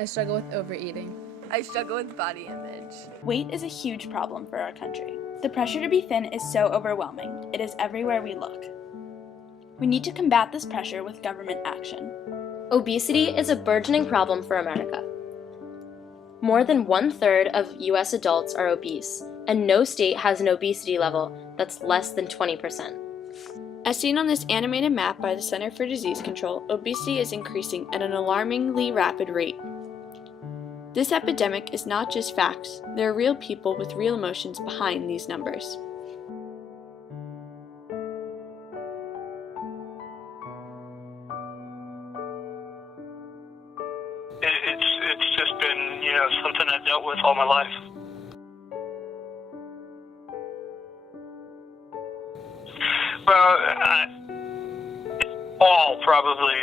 I struggle with overeating. I struggle with body image. Weight is a huge problem for our country. The pressure to be thin is so overwhelming. It is everywhere we look. We need to combat this pressure with government action. Obesity is a burgeoning problem for America. More than 1/3 of U.S. adults are obese, and no state has an obesity level that's less than 20%. As seen on this animated map by the Center for Disease Control, obesity is increasing at an alarmingly rapid rate. This epidemic is not just facts, there are real people with real emotions behind these numbers. It's just been, something I've dealt with all my life. Well, all probably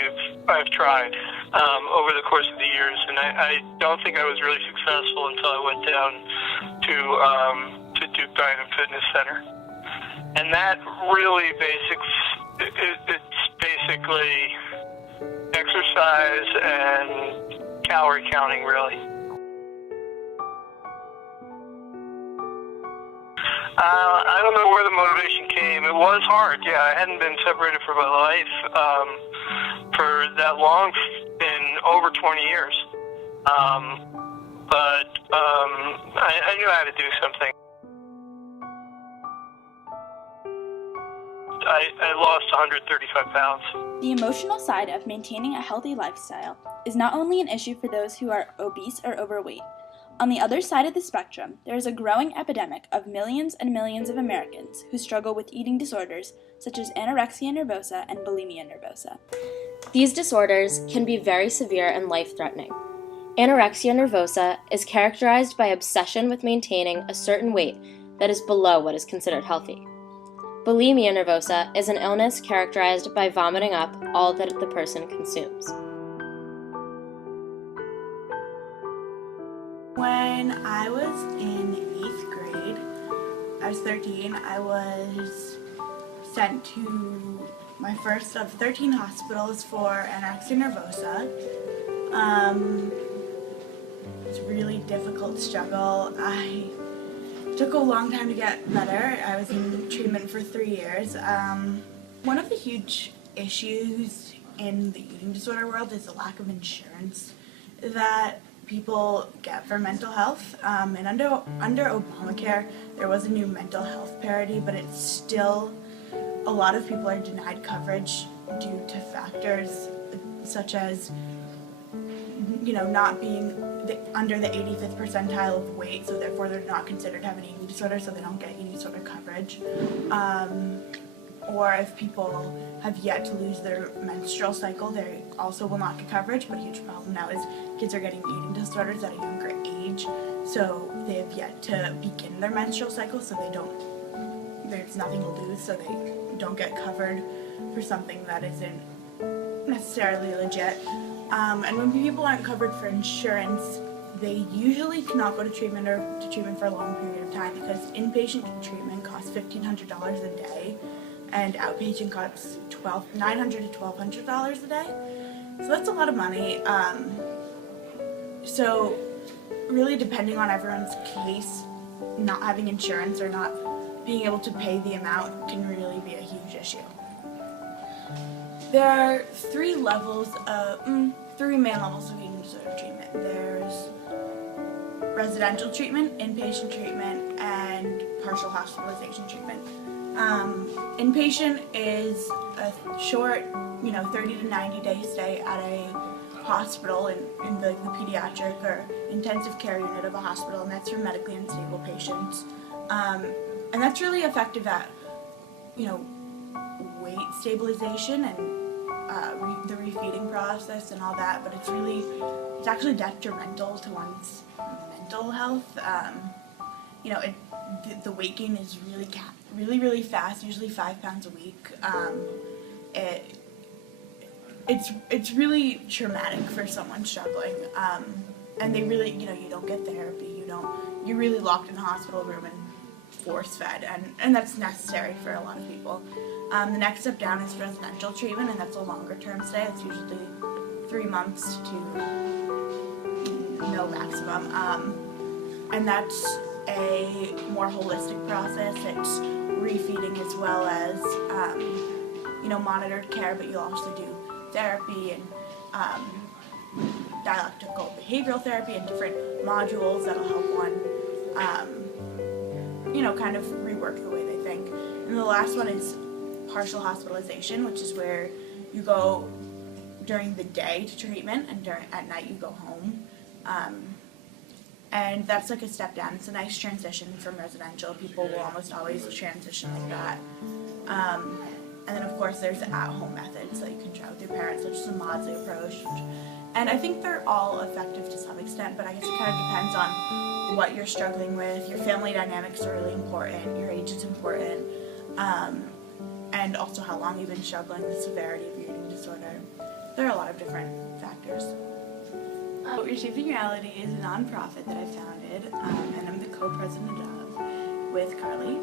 I've tried over the course of the years, and I don't think I was really successful until I went down to Duke Diet and Fitness Center, and that really it's basically exercise and calorie counting, really. I don't know where the motivation came. It was hard, yeah. I hadn't been separated from my life for that long, in over 20 years. But I knew I had to do something. I lost 135 pounds. The emotional side of maintaining a healthy lifestyle is not only an issue for those who are obese or overweight. On the other side of the spectrum, there is a growing epidemic of millions and millions of Americans who struggle with eating disorders such as anorexia nervosa and bulimia nervosa. These disorders can be very severe and life-threatening. Anorexia nervosa is characterized by obsession with maintaining a certain weight that is below what is considered healthy. Bulimia nervosa is an illness characterized by vomiting up all that the person consumes. When I was in 8th grade, I was 13, I was sent to my first of 13 hospitals for anorexia nervosa. It's a really difficult struggle. It took a long time to get better. I was in treatment for 3 years. One of the huge issues in the eating disorder world is the lack of insurance that people get for mental health, and under Obamacare there was a new mental health parity, but it's still, a lot of people are denied coverage due to factors such as not being under the 85th percentile of weight, so therefore they're not considered to have an eating disorder, so they don't get eating disorder coverage. Or if people have yet to lose their menstrual cycle, they also will not get coverage. But a huge problem now is kids are getting eating disorders at a younger age, so they have yet to begin their menstrual cycle, so there's nothing to lose, so they don't get covered for something that isn't necessarily legit. And when people aren't covered for insurance, they usually cannot go to treatment for a long period of time, because inpatient treatment costs $1,500 a day, and outpatient costs $900 to $1,200 a day. So that's a lot of money. So really, depending on everyone's case, not having insurance or not being able to pay the amount can really be a huge issue. There are three main levels of eating disorder treatment. There's residential treatment, inpatient treatment, and partial hospitalization treatment. Inpatient is a short, 30 to 90 day stay at a hospital in the pediatric or intensive care unit of a hospital, and that's for medically unstable patients. And that's really effective at, weight stabilization and the refeeding process and all that, but it's actually detrimental to one's mental health. The weight gain is really fast, usually 5 pounds a week. It's really traumatic for someone struggling, and they really, you don't get therapy, you're really locked in the hospital room and force-fed, and that's necessary for a lot of people. The next step down is residential treatment, and that's a longer-term stay. It's usually 3 months to no maximum. And that's a more holistic process. It's refeeding as well as, monitored care, but you'll also do therapy and dialectical behavioral therapy and different modules that'll help one, kind of rework the way they think. And the last one is partial hospitalization, which is where you go during the day to treatment and at night you go home. And that's like a step down. It's a nice transition from residential. People will almost always transition like that. And then of course there's the at-home methods that you can try with your parents, which is the Maudsley approach. And I think they're all effective to some extent, but I guess it kind of depends on what you're struggling with. Your family dynamics are really important, your age is important, and also how long you've been struggling, the severity of your eating disorder. There are a lot of different factors. Reshaping Reality is a nonprofit that I founded, and I'm the co-president of with Carly.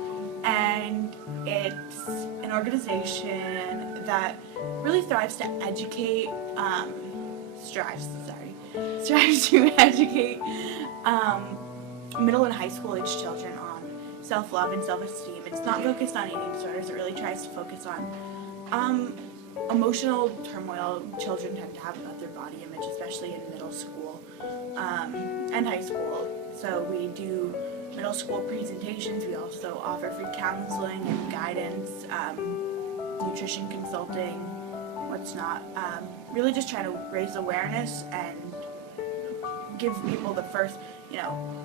And it's an organization that really strives to educate, strives to educate middle and high school age children on self-love and self-esteem. It's not focused on eating disorders. It really tries to focus on emotional turmoil children tend to have about their body image, especially in middle school and high school. So we do middle school presentations. We also offer free counseling and guidance, nutrition consulting, what's not. Really just trying to raise awareness and give people the first,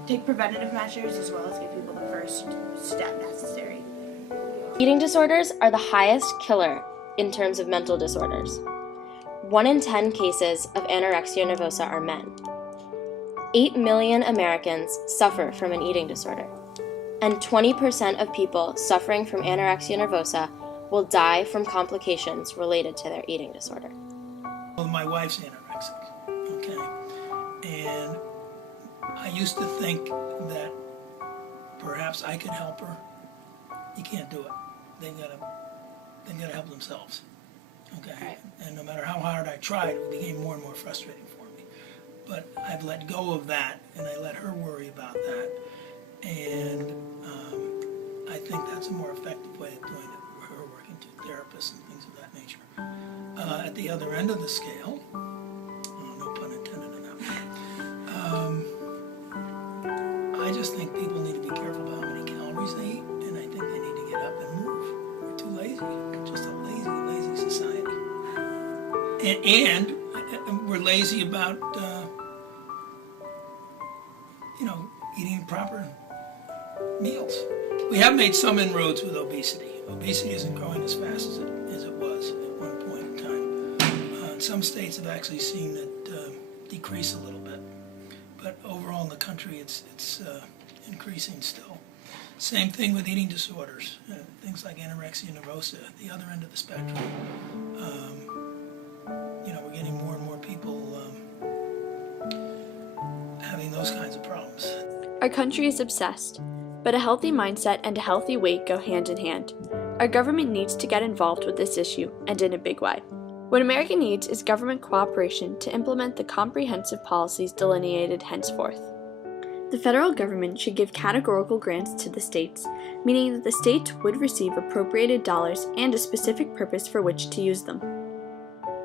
take preventative measures as well as give people the first step necessary. Eating disorders are the highest killer in terms of mental disorders. 1 in 10 cases of anorexia nervosa are men. 8 million Americans suffer from an eating disorder, and 20% of people suffering from anorexia nervosa will die from complications related to their eating disorder. Well, my wife's anorexic, okay? And I used to think that perhaps I could help her. You can't do it. They've got to help themselves, okay? Right. And no matter how hard I tried, it became more and more frustrating for me. But I've let go of that, and I let her worry about that. And I think that's a more effective way of doing it, her working to therapists and things of that nature. At the other end of the scale, no pun intended on that one, I just think people need to be careful about how many calories they eat, and I think they need to get up and move. We're too lazy. We're just a lazy society. And we're lazy about, eating proper meals. We have made some inroads with obesity. Obesity isn't growing as fast as it was at one point in time. Some states have actually seen it decrease a little bit, but overall in the country it's increasing still. Same thing with eating disorders, things like anorexia nervosa, the other end of the spectrum. We're getting more and more people having those kinds of problems. Our country is obsessed, but a healthy mindset and a healthy weight go hand in hand. Our government needs to get involved with this issue, and in a big way. What America needs is government cooperation to implement the comprehensive policies delineated henceforth. The federal government should give categorical grants to the states, meaning that the states would receive appropriated dollars and a specific purpose for which to use them.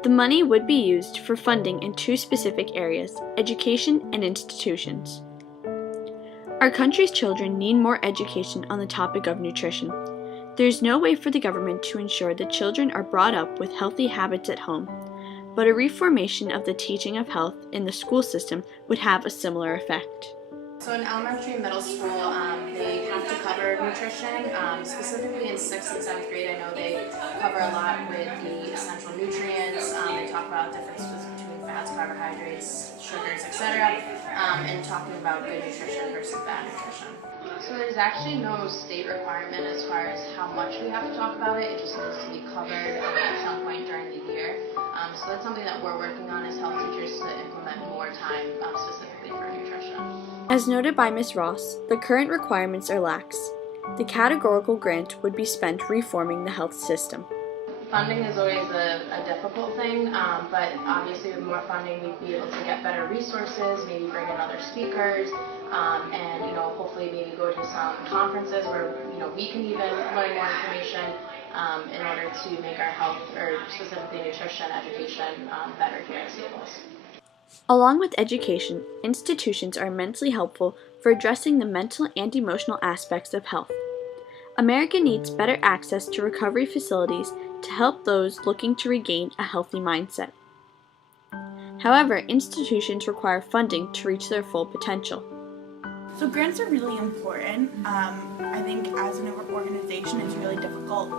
The money would be used for funding in 2 specific areas: education and institutions. Our country's children need more education on the topic of nutrition. There is no way for the government to ensure that children are brought up with healthy habits at home, but a reformation of the teaching of health in the school system would have a similar effect. So in elementary and middle school, they have to cover nutrition, specifically in 6th and 7th grade. I know they cover a lot with the essential nutrients. They talk about differences between fats, carbohydrates, sugars, etc., and talking about good nutrition versus bad nutrition. So there's actually no state requirement as far as how much we have to talk about it. It just needs to be covered at some point during the year. So that's something that we're working on as health teachers to implement more time specifically for nutrition. As noted by Ms. Ross, the current requirements are lax. The categorical grant would be spent reforming the health system. Funding is always a a difficult thing, but obviously with more funding we'd be able to get better resources, maybe bring in other speakers, and hopefully maybe go to some conferences where we can even learn more information in order to make our health, or specifically nutrition education, better here at Staples. Along with education, institutions are immensely helpful for addressing the mental and emotional aspects of health. America needs better access to recovery facilities to help those looking to regain a healthy mindset. However, institutions require funding to reach their full potential. So grants are really important. I think as an organization it's really difficult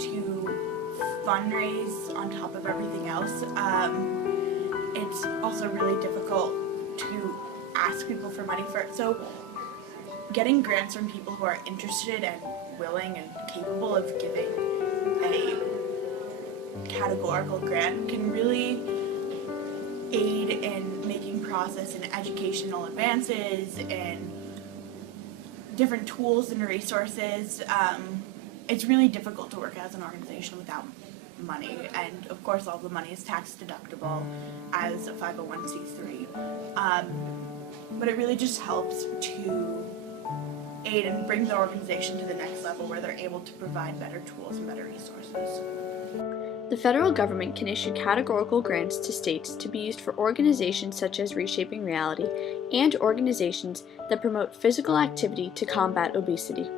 to fundraise on top of everything else. It's also really difficult to ask people for money for it. So getting grants from people who are interested and willing and capable of giving a categorical grant can really aid in making process and educational advances and different tools and resources. It's really difficult to work as an organization without money, and of course all the money is tax deductible as a 501c3, but it really just helps to aid and bring the organization to the next level where they're able to provide better tools and better resources. The federal government can issue categorical grants to states to be used for organizations such as Reshaping Reality and organizations that promote physical activity to combat obesity.